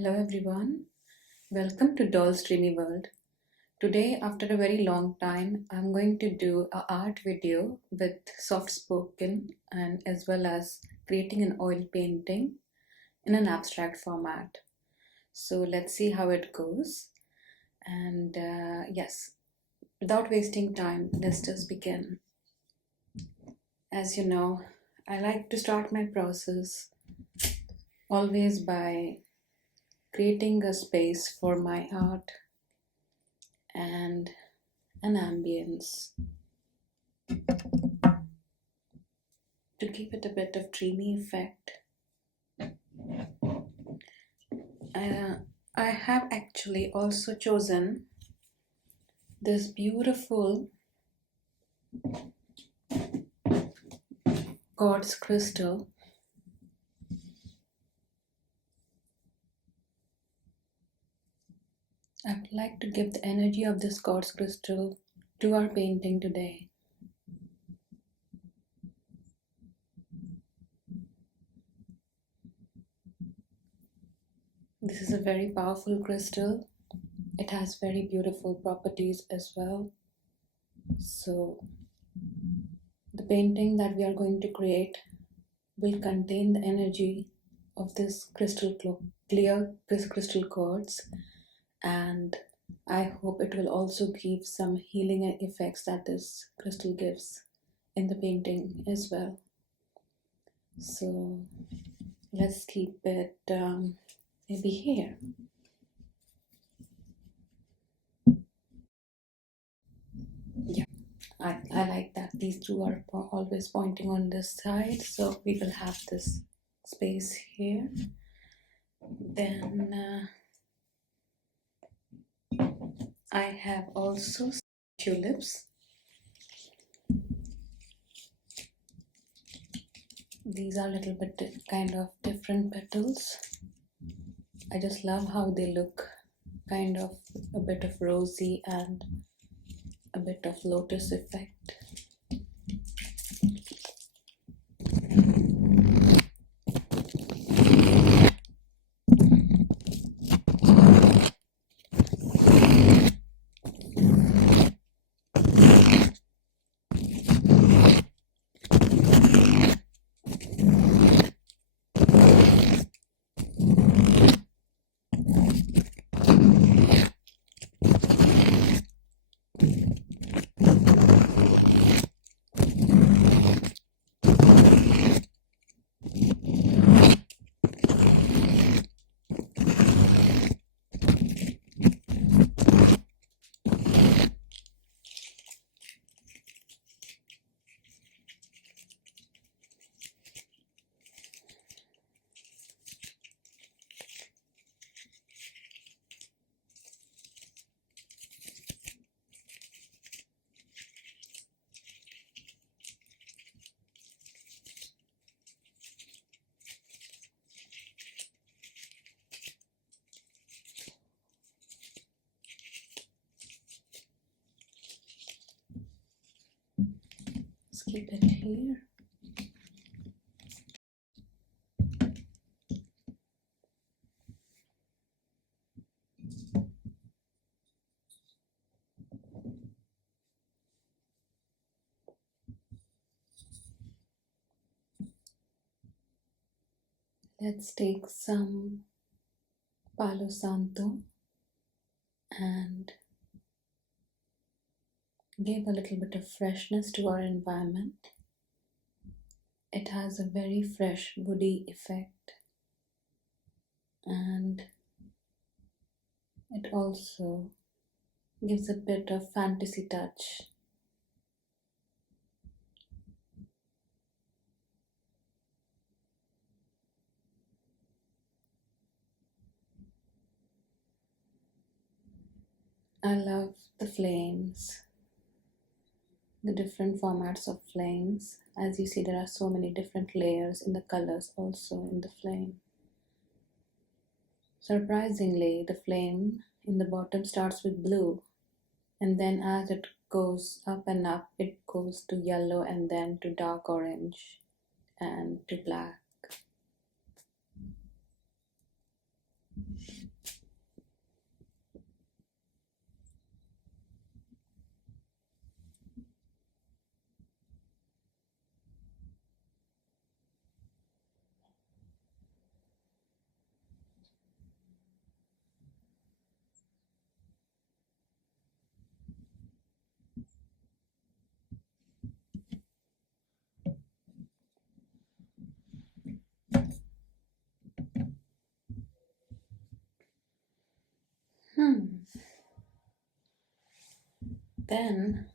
Hello everyone, welcome to Doll's Dreamy World. Today, after a very long time, I'm going to do a art video with soft spoken and as well as creating an oil painting in an abstract format. So let's see how it goes. And yes, without wasting time, let's just begin. As you know, I like to start my process always by creating a space for my art and an ambience to give it a bit of dreamy effect. I have actually also chosen this beautiful quartz crystal. I would like to give the energy of this quartz crystal to our painting today. This is a very powerful crystal. It has very beautiful properties as well. So the painting that we are going to create will contain the energy of this clear crystal quartz, and I hope it will also give some healing effects that this crystal gives in the painting as well. So let's keep it maybe here. Yeah, I like that these two are always pointing on this side, so we will have this space here. Then I have also tulips. These are a little bit kind of different petals. I just love how they look, kind of a bit of rosy and a bit of lotus effect. Let's keep it here. Let's take some Palo Santo and give a little bit of freshness to our environment. It has a very fresh, woody effect, and it also gives a bit of fantasy touch. I love the flames, the different formats of flames. As you see, there are so many different layers in the colors also in the flame. Surprisingly, the flame in the bottom starts with blue, and then as it goes up and up, it goes to yellow and then to dark orange and to black. Then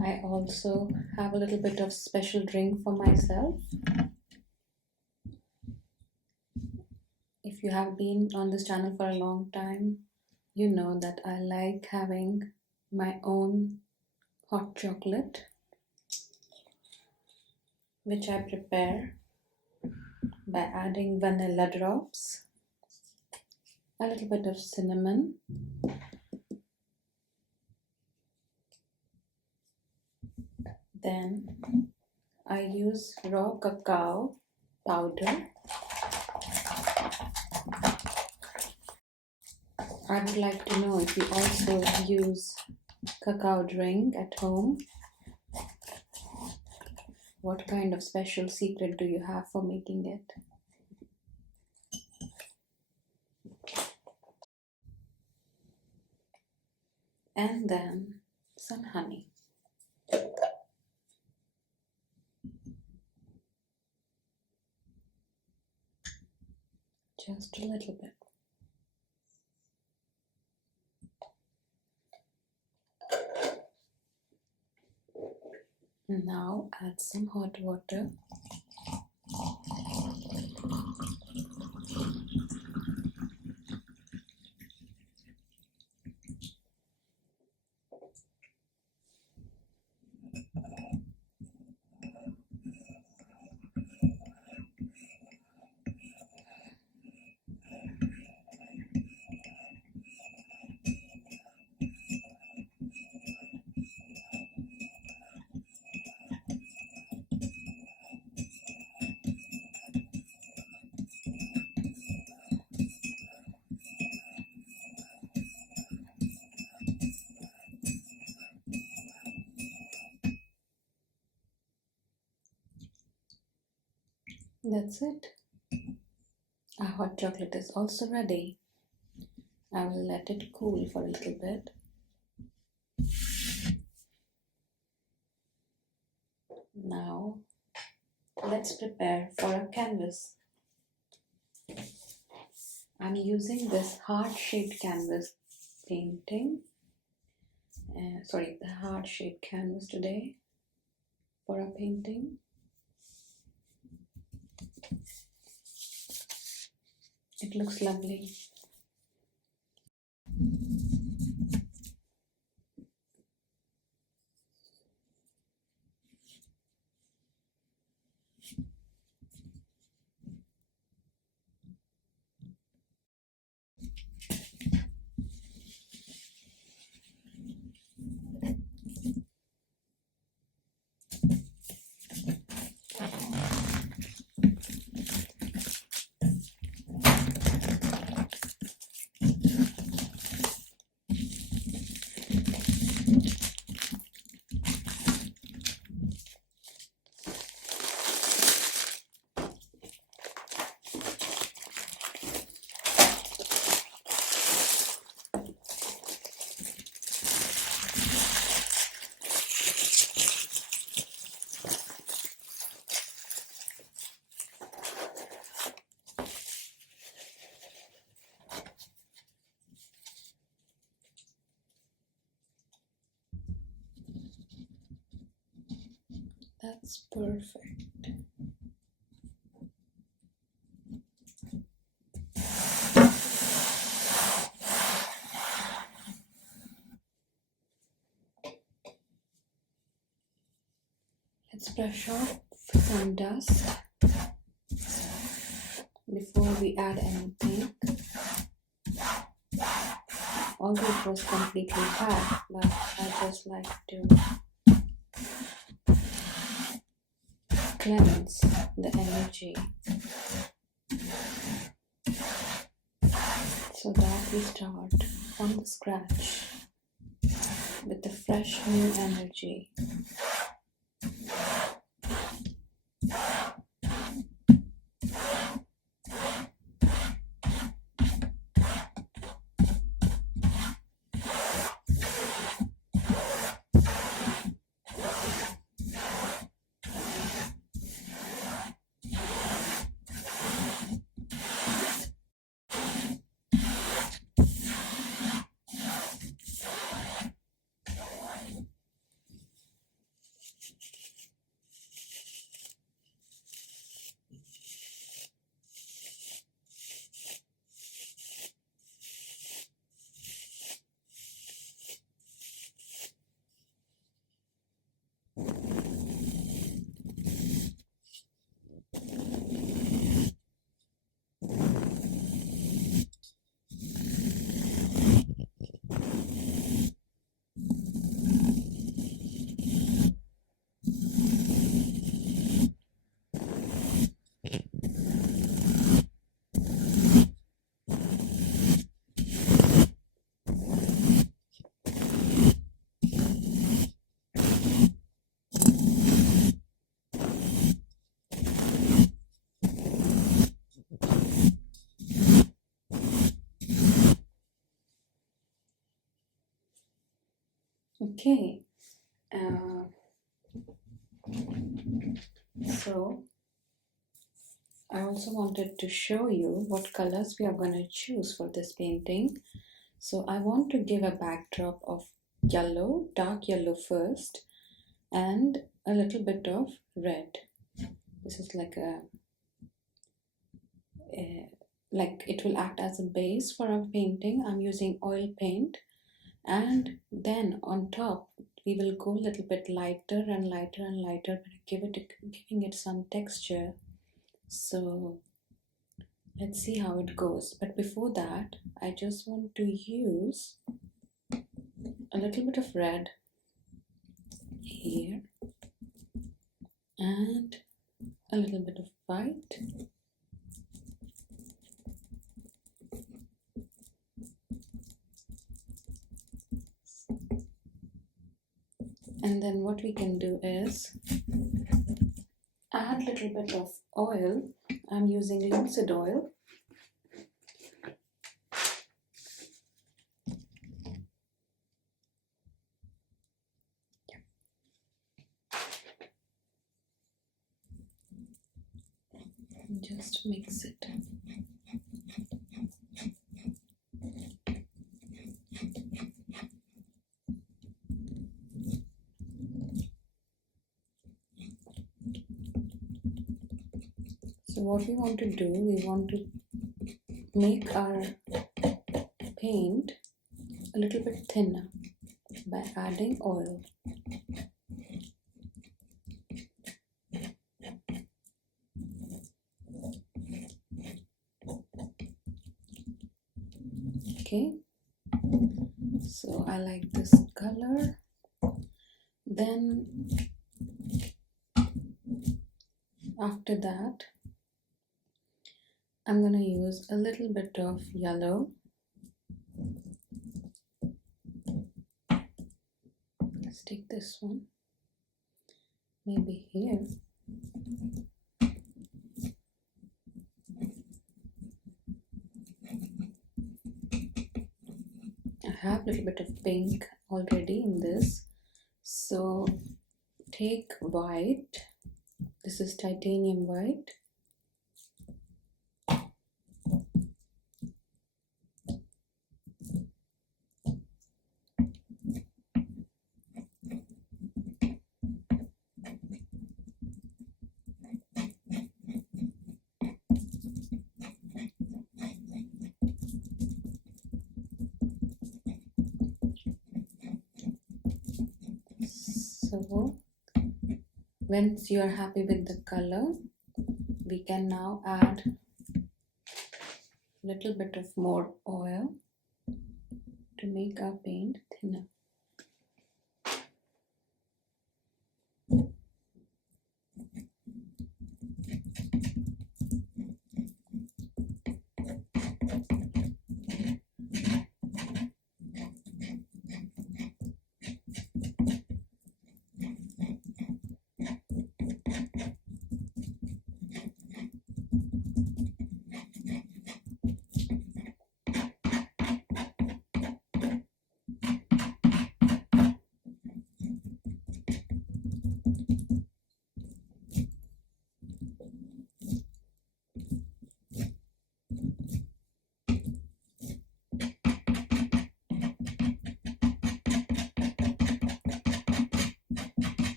I also have a little bit of special drink for myself. If you have been on this channel for a long time, you know that I like having my own hot chocolate, which I prepare by adding vanilla drops, a little bit of cinnamon, then I use raw cacao powder. I would like to know if you also use cacao drink at home. What kind of special secret do you have for making it? And then some honey. Just a little bit. Now add some hot water. That's it. Our hot chocolate is also ready. I will let it cool for a little bit. Now let's prepare for a canvas. I'm using this heart-shaped canvas painting. The heart-shaped canvas today for a painting. It looks lovely. That's perfect. Let's brush off some dust before we add anything. Although it was completely black, but I just like to cleanse the energy so that we start from the scratch with the fresh new energy. Okay, so I also wanted to show you what colors we are going to choose for this painting. So I want to give a backdrop of yellow, dark yellow first, and a little bit of red. This is like it will act as a base for our painting. I'm using oil paint, and then on top we will go a little bit lighter and lighter and lighter, but giving it some texture. So let's see how it goes. But before that, I just want to use a little bit of red here and a little bit of white. And then what we can do is add a little bit of oil. I'm using linseed oil. Just mix it. So what we want to do, we want to make our paint a little bit thinner by adding oil. Okay, so I like this color. Then after that, I'm gonna use a little bit of yellow. Let's take this one, maybe here. I have a little bit of pink already in this. So take white. This is titanium white. So once you are happy with the color, we can now add a little bit of more oil to make our paint thinner.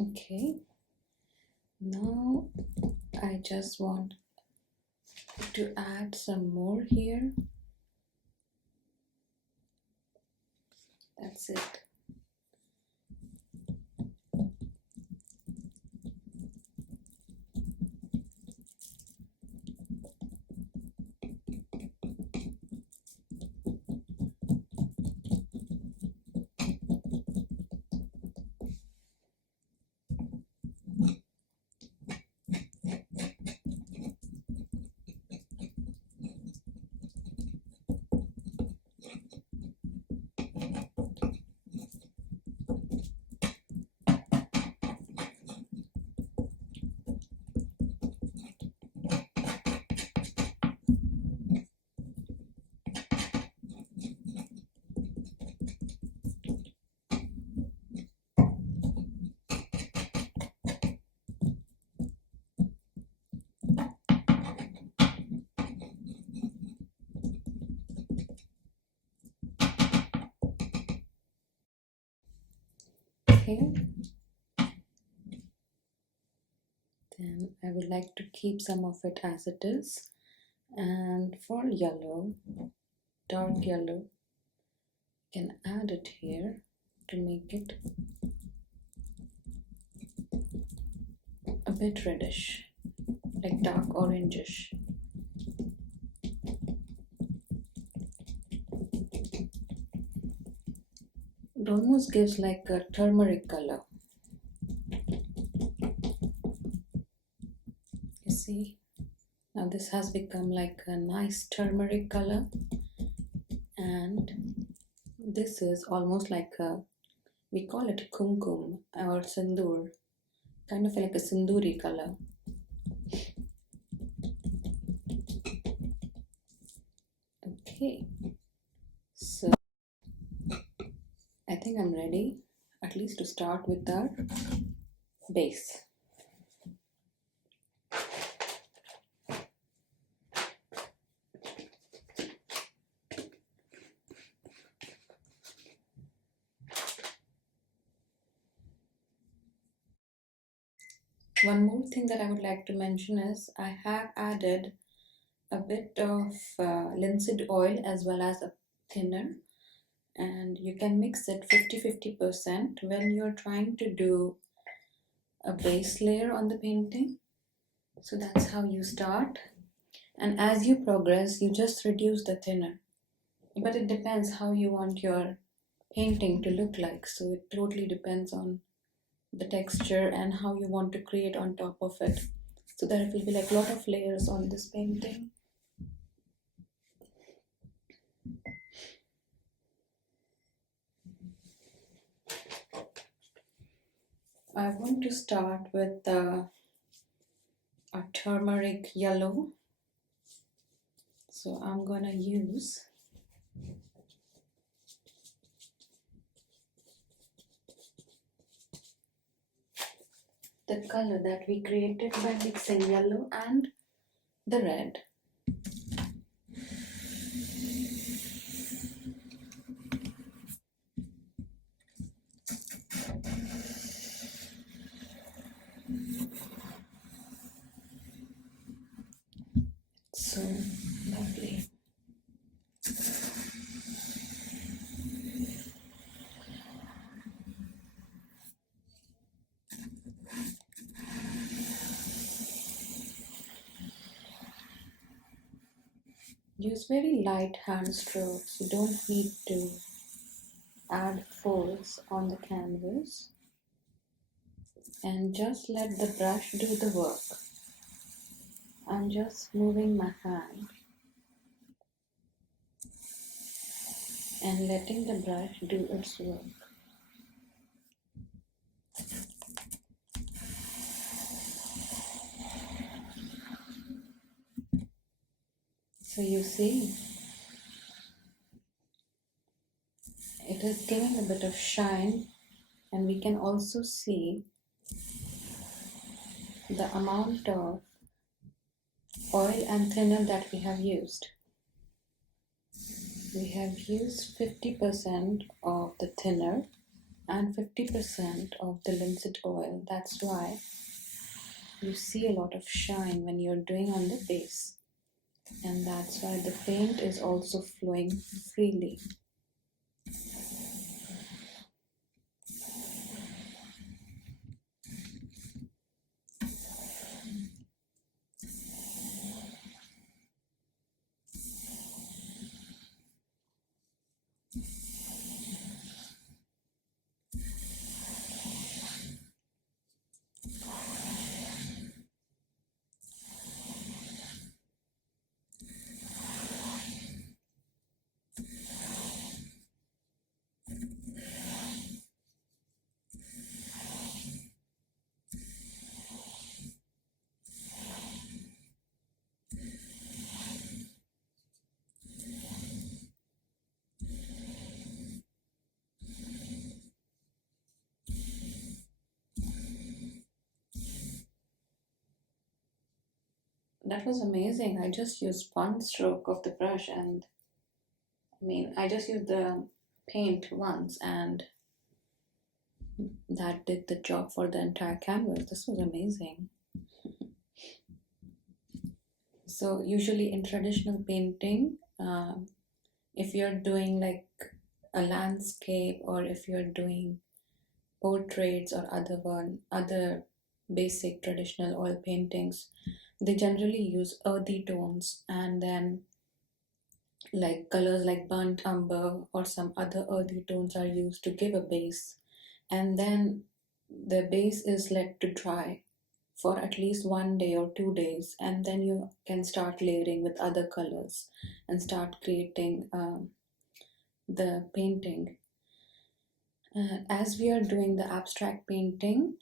Okay, now I just want to add some more here. That's it. Okay, then I would like to keep some of it as it is. And for yellow, dark yellow, can add it here to make it a bit reddish, like dark orangish. It almost gives like a turmeric color. You see, now this has become like a nice turmeric color, and this is almost like a, we call it kumkum or sindoor, kind of like a sindoori color. Okay, so I think I'm ready at least to start with our base. One more thing that I would like to mention is I have added a bit of linseed oil as well as a thinner, and you can mix it 50-50% when you're trying to do a base layer on the painting. So that's how you start, and as you progress you just reduce the thinner, but it depends how you want your painting to look like. So it totally depends on the texture and how you want to create on top of it, so that it will be like a lot of layers on this painting. I want to start with a turmeric yellow, so I'm gonna use the color that we created by mixing yellow and the red. So lovely. Use very light hand strokes. You don't need to add force on the canvas, and just let the brush do the work. I'm just moving my hand and letting the brush do its work. So you see, it is giving a bit of shine, and we can also see the amount of oil and thinner that we have used. We have used 50% of the thinner and 50% of the linseed oil. That's why you see a lot of shine when you're doing on the base, and that's why the paint is also flowing freely. That was amazing. I just used one stroke of the brush, and I just used the paint once, and that did the job for the entire canvas. This was amazing. So usually in traditional painting, if you're doing like a landscape, or if you're doing portraits or other basic traditional oil paintings, they generally use earthy tones, and then like colors like burnt umber or some other earthy tones are used to give a base, and then the base is let to dry for at least 1 day or 2 days, and then you can start layering with other colors and start creating the painting. As we are doing the abstract painting,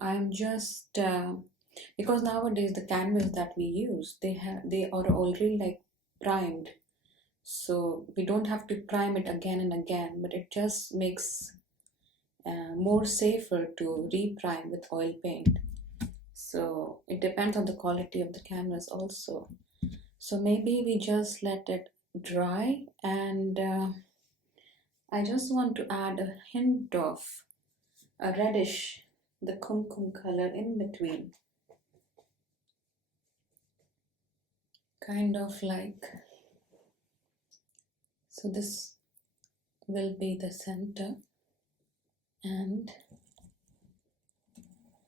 I'm just because nowadays the canvas that we use, they are already like primed, so we don't have to prime it again and again, but it just makes more safer to reprime with oil paint. So it depends on the quality of the canvas also. So maybe we just let it dry, and I just want to add a hint of a reddish, the kumkum color in between, kind of like, so this will be the center, and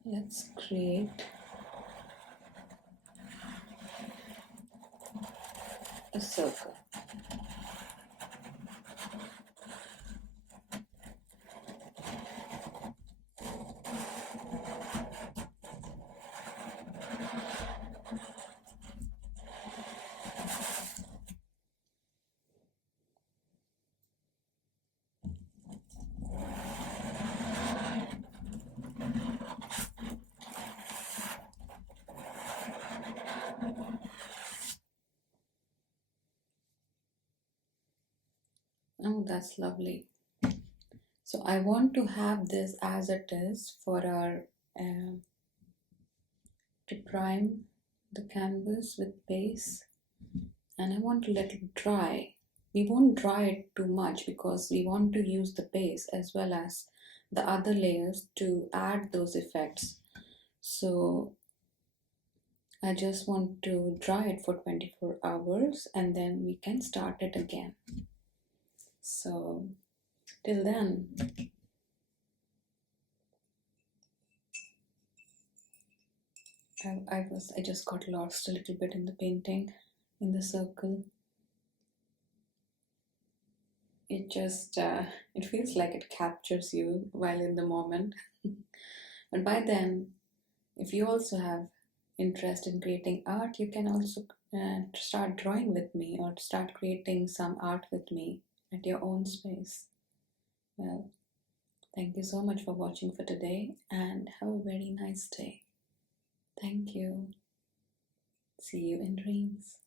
let's create a circle. Oh, that's lovely. So I want to have this as it is for our to prime the canvas with base, and I want to let it dry. We won't dry it too much because we want to use the base as well as the other layers to add those effects. So I just want to dry it for 24 hours, and then we can start it again. So till then, I just got lost a little bit in the painting, in the circle. It just it feels like it captures you while in the moment. But by then, if you also have interest in creating art, you can also start drawing with me or start creating some art with me at your own space. Well, thank you so much for watching for today, and have a very nice day. Thank you. See you in dreams.